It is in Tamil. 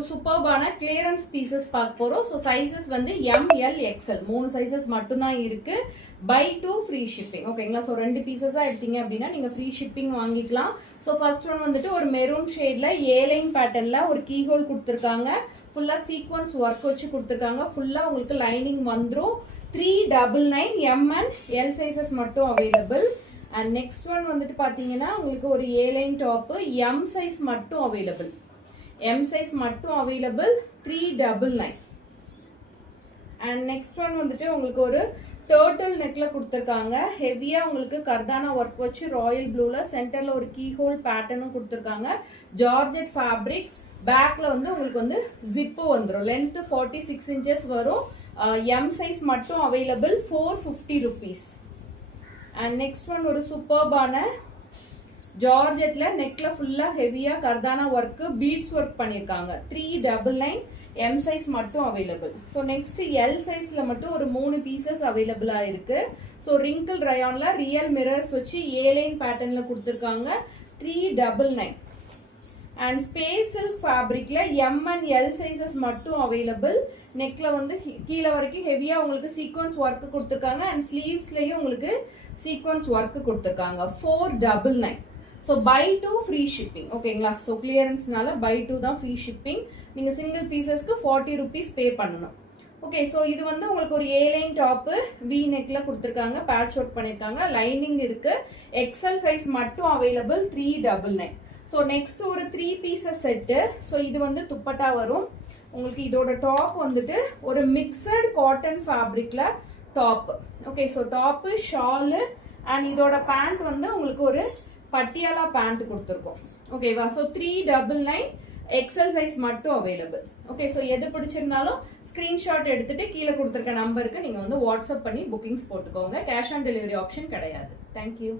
ஒரு சூப்பர்பான கிளியரன்ஸ் பீசஸ் பார்க்க போறோம். ஸோ சைசஸ் வந்து எம், எல், எக்ஸ்எல் 3 சைசஸ் மட்டும் தான் இருக்கு. Buy 2 free shipping. ஓகேங்களா? ஸோ 2 பீசஸா எடுத்தீங்க அப்படின்னா நீங்க ஃப்ரீ ஷிப்பிங் வாங்கிக்கலாம். ஸோ ஃபர்ஸ்ட் ஒன் வந்துட்டு ஒரு மெரூன் ஷேட்ல ஏலைன் பேட்டர்ன்ல ஒரு கீ ஹோல் கொடுத்துருக்காங்க. ஃபுல்லா சீக்வன்ஸ் ஒர்க் வச்சு கொடுத்துருக்காங்க. ஃபுல்லா உங்களுக்கு லைனிங் வந்துடும். 399 எம் அண்ட் எல் சைசஸ் மட்டும் அவைலபிள். அண்ட் நெக்ஸ்ட் ஒன் வந்துட்டு பாத்தீங்கன்னா உங்களுக்கு ஒரு ஏலைன் டாப் எம் சைஸ் மட்டும் அவைலபிள். M size மட்டும் available 399. and next one வந்துட்டு உங்களுக்கு ஒரு turtle neckல கொடுத்திருக்காங்க. ஹெவியா உங்களுக்கு கர்தானா ஒர்க் வச்சு ராயல் ப்ளூல சென்டர்ல ஒரு கீ ஹோல் பேட்டர்னும் கொடுத்திருக்காங்க. Georgette fabric. பேக்ல வந்து உங்களுக்கு வந்து ஜிப்பு வந்துரும். லென்த் 46 inches வரும். M size மட்டும் available 450 rupees. and next one ஒரு சூப்பர்பான ஜார்ஜெட்ல நெக்ல ஃபுல்லா ஹெவியா கர்தானா ஒர்க் பீட்ஸ் ஒர்க் பண்ணிருக்காங்க. 399 M சைஸ் மட்டும் அவைலபிள். ஸோ நெக்ஸ்ட் எல் சைஸ்ல மட்டும் ஒரு 3 பீசஸ் அவைலபிளா இருக்கு. ஸோ ரிங்கிள் ரயான்ல ரியல் மிரர்ஸ் வச்சு ஏலைன் பேட்டர்ன்ல கொடுத்துருக்காங்க. 399. அண்ட் ஸ்பேசல் ஃபேப்ரிக்ல எம் அண்ட் எல் சைசஸ் மட்டும் அவைலபிள். நெக்ல வந்து கீழே வரைக்கும் ஹெவியா உங்களுக்கு சீக்வன்ஸ் ஒர்க் கொடுத்துருக்காங்க. அண்ட் ஸ்லீவ்ஸ்லயும் உங்களுக்கு சீக்வன்ஸ் ஒர்க் கொடுத்துருக்காங்க. 499. So buy 2 free shipping. ஓகேங்களா? ஸோ கிளியரன்ஸ்னால பை 2 தான் ஃப்ரீ ஷிப்பிங். நீங்கள் சிங்கிள் பீசஸ்க்கு 40 rupees பே பண்ணணும். ஓகே, ஸோ இது வந்து உங்களுக்கு ஒரு ஏலைன் டாப்பு வி நெக்ல கொடுத்துருக்காங்க. பேட்ச் ஒர்க் பண்ணியிருக்காங்க. லைனிங் இருக்கு. எக்ஸல் சைஸ் மட்டும் அவைலபிள் 399. ஸோ நெக்ஸ்ட் ஒரு 3 பீசஸ் செட்டு. ஸோ இது வந்து துப்பட்டா வரும் உங்களுக்கு. இதோட டாப் வந்துட்டு ஒரு மிக்சட் காட்டன் ஃபேப்ரிக்ல top. Okay, so top shawl and இதோட பேண்ட் வந்து உங்களுக்கு ஒரு பட்டியாலா பேண்ட் கொடுத்துருக்கோம். ஓகேவா? ஸோ 399 எக்ஸல் சைஸ் மட்டும் அவைலபிள். ஓகே, ஸோ எது பிடிச்சிருந்தாலும் ஸ்கிரீன்ஷாட் எடுத்துட்டு கீழே கொடுத்துருக்க நம்பருக்கு நீங்க வந்து வாட்ஸ்அப் பண்ணி புக்கிங்ஸ் போட்டுக்கோங்க. கேஷ் ஆன் டெலிவரி ஆப்ஷன் கிடையாது. தேங்க்யூ.